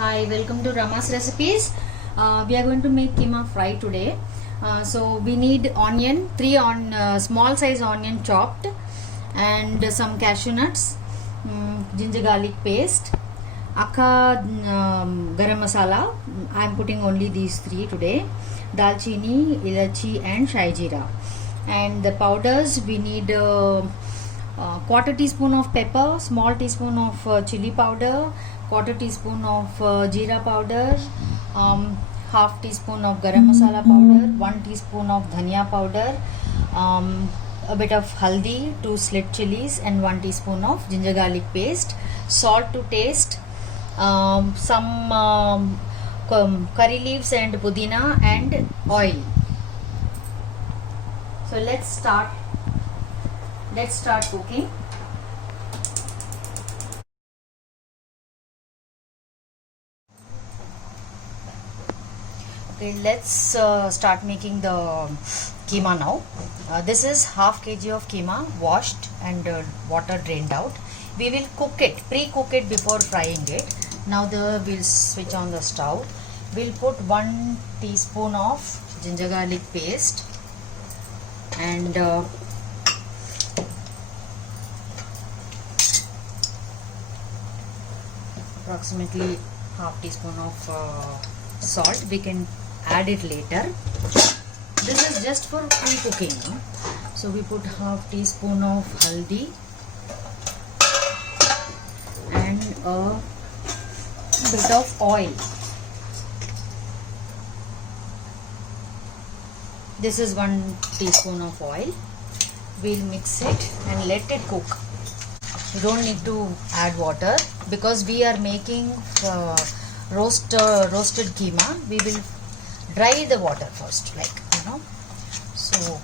Hi, welcome to Rama's Recipes. We are going to make keema fry today. So we need onion, small size onion chopped, and some cashew nuts, ginger garlic paste, akka garam masala. I am putting only these three today: dalchini, ilachi, and shai jeera. And the powders, we need quarter teaspoon of pepper, small teaspoon of chili powder, quarter teaspoon of jeera powder, half teaspoon of garam masala powder, 1 teaspoon of dhania powder, a bit of haldi, 2 slit chilies, and 1 teaspoon of ginger garlic paste, salt to taste, some curry leaves and pudina, and oil. So let's start cooking. Okay, let's start making the keema now. This is half kg of keema, washed and water drained out. We will pre-cook it before frying it. Now we'll switch on the stove. We'll put 1 teaspoon of ginger garlic paste and approximately half teaspoon of salt. We can add it later. This is just for pre-cooking. So we put half teaspoon of haldi and a bit of oil. This is 1 teaspoon of oil. We'll mix it and let it cook. You don't need to add water because we are making roasted keema. We will dry the water first, so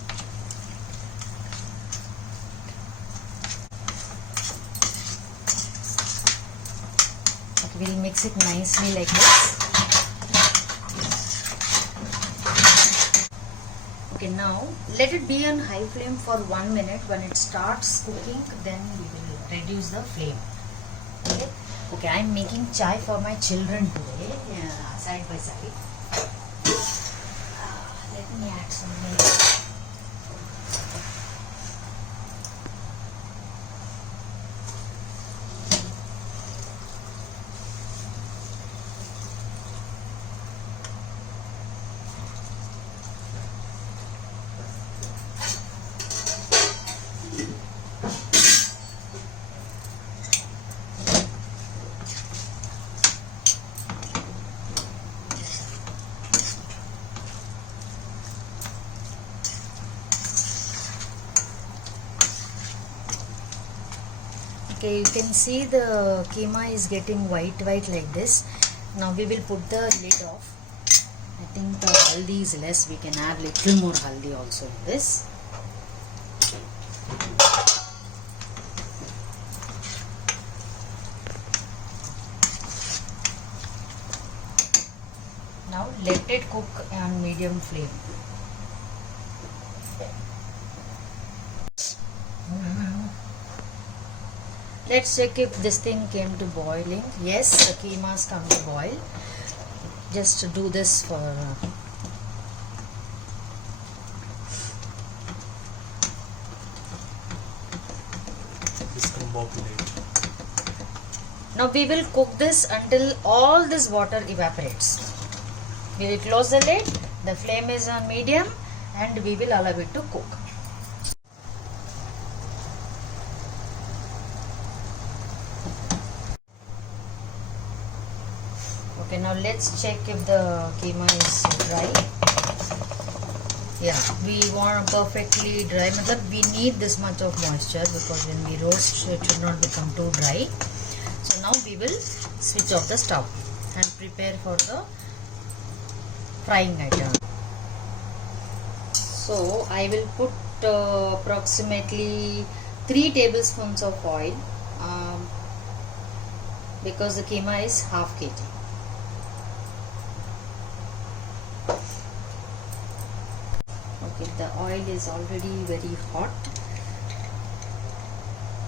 okay, we'll mix it nicely like this. Okay, now let it be on high flame for 1 minute. When it starts cooking, then we will reduce the flame. Okay, I am making chai for my children today, side by side. Let me add some milk. Okay, you can see the keema is getting white like this. Now we will put the lid off. I think the haldi is less. We can add little more haldi also in this. Now let it cook on medium flame. Let's check if this thing came to boiling. Yes, the keema has come to boil. Just do this for now we will cook this until all this water evaporates. We will close the lid. The flame is on medium and we will allow it to cook. Okay, now let's check if the keema is dry. Yeah, we want perfectly dry. We need this much of moisture because when we roast it should not become too dry. So now we will switch off the stove and prepare for the frying item. So I will put approximately 3 tablespoons of oil because the keema is half kg. Okay, the oil is already very hot.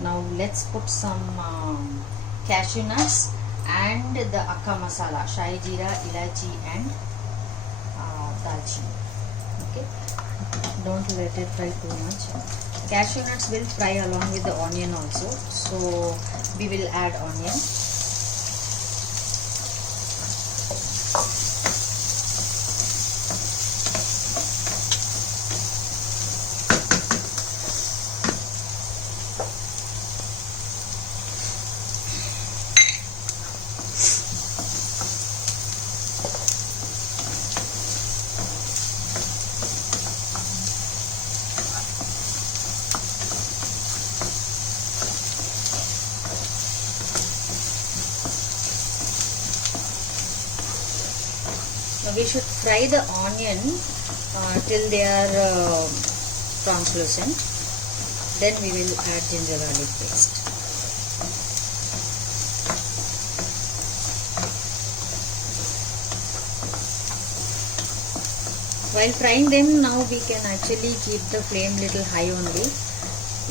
Now let's put some cashew nuts and the akka masala, shai jeera, ilachi and dalchini. Okay, don't let it fry too much. Cashew nuts will fry along with the onion also, so we will add onion. We should fry the onion till they are translucent. Then we will add ginger garlic paste. While frying them, now we can actually keep the flame little high only.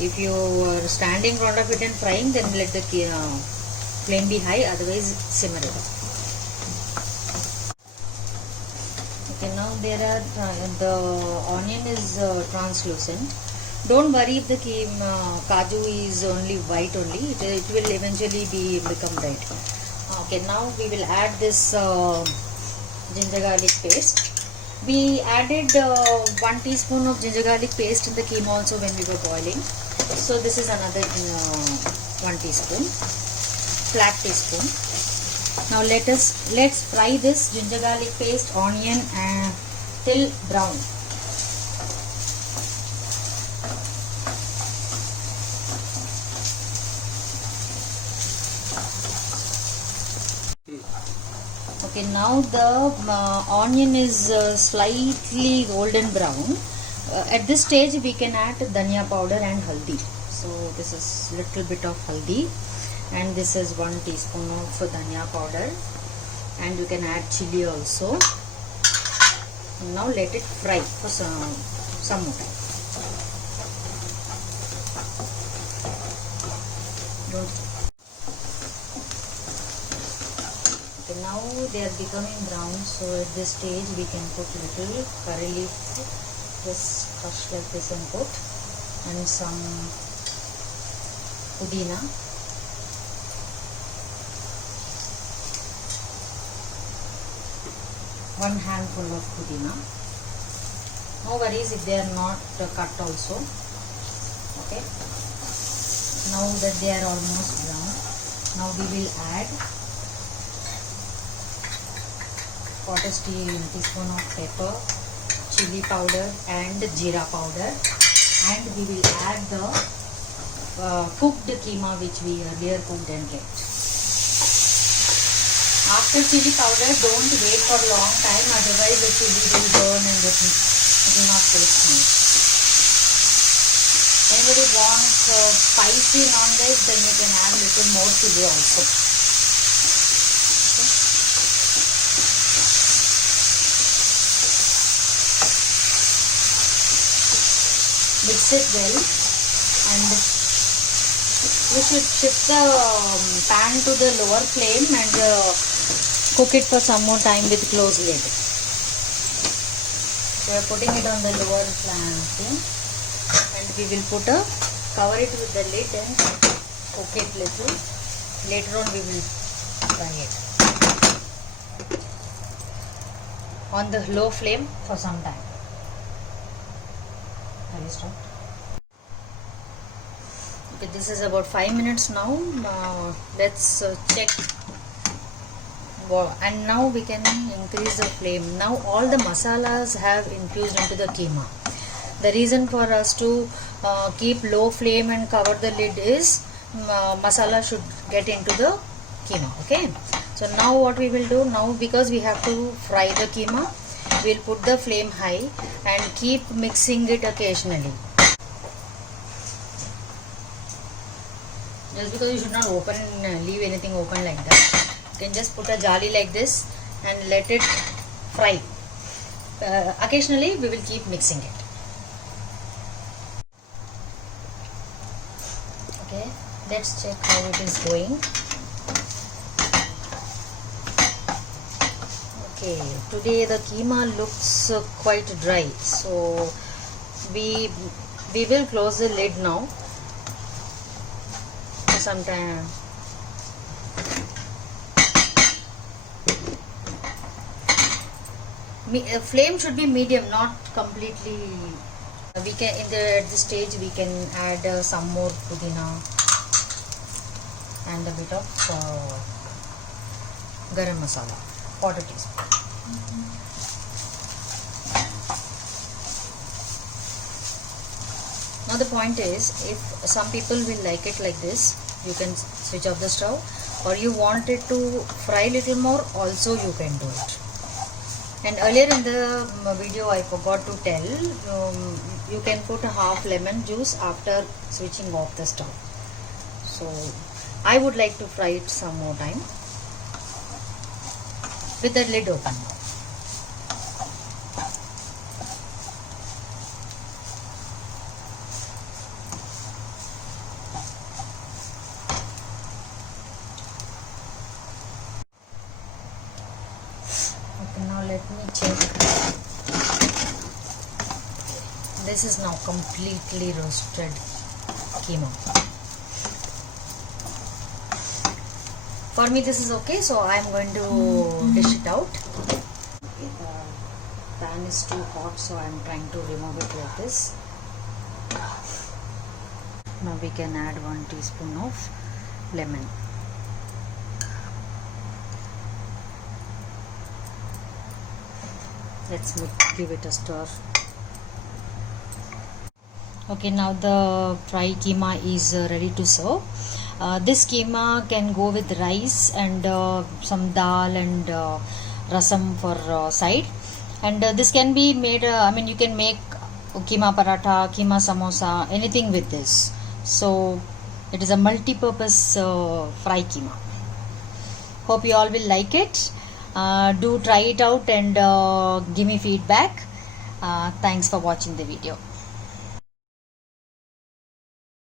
If you are standing in front of it and frying, then let the flame be high, otherwise simmer it. Okay, now there are the onion is translucent. Don't worry if the kaju is only white only. It will eventually become red. Okay, now we will add this ginger garlic paste. We added 1 teaspoon of ginger garlic paste in the keema also when we were boiling. So this is another 1 teaspoon, flat teaspoon. Now let's fry this ginger garlic paste, onion till brown. Okay, now the onion is slightly golden brown. At this stage we can add dhania powder and haldi. So this is little bit of haldi. And this is 1 teaspoon of dhania powder, and you can add chili also. Now let it fry for some more time. Okay, now they are becoming brown, so at this stage we can put little curry leaf, just crush like this and put, and some pudina. One handful of pudina. No worries if they are not cut also. Okay. Now that they are almost brown, now we will add 1/4 teaspoon of pepper, chili powder and jeera powder, and we will add the cooked keema which we earlier cooked and kept. After chili powder, don't wait for a long time, otherwise the chili will burn and it will not taste nice. Anybody wants spicy non-veg, then you can add little more chili also. Okay. Mix it well, and we should shift the pan to the lower flame and cook it for some more time with closed lid. So we are putting it on the lower flame, and we will cover it with the lid and cook it little. Later on we will fry it on the low flame for some time. Have you stopped? Okay, this is about 5 minutes now. Let's check. And now we can increase the flame. Now all the masalas have infused into the keema. The reason for us to keep low flame and cover the lid is masala should get into the keema. Okay, so now what we will do now, because we have to fry the keema, we'll put the flame high and keep mixing it occasionally. Just because you should not leave anything open like that. You can just put a jali like this and let it fry. Occasionally we will keep mixing it. Okay, let's check how it is going. Okay, today the keema looks quite dry, so we will close the lid now for some time. Flame should be medium, not completely. We can at this stage we can add some more pudina and a bit of garam masala, quarter teaspoon. Now the point is, if some people will like it like this, you can switch off the stove, or you want it to fry little more, also you can do it. And earlier in the video I forgot to tell, you can put a half lemon juice after switching off the stove. So I would like to fry it some more time with the lid open. Okay, now let me check. This is now completely roasted keema. For me this is okay, so I am going to dish it out. Okay, the pan is too hot, so I am trying to remove it like this. Now we can add 1 teaspoon of lemon. Let's give it a stir. Okay, now the fried keema is ready to serve. This keema can go with rice and some dal and rasam for side. And this can be made, you can make keema paratha, keema samosa, anything with this. So it is a multi-purpose fry keema. Hope you all will like it. Do try it out and give me feedback. Thanks for watching the video.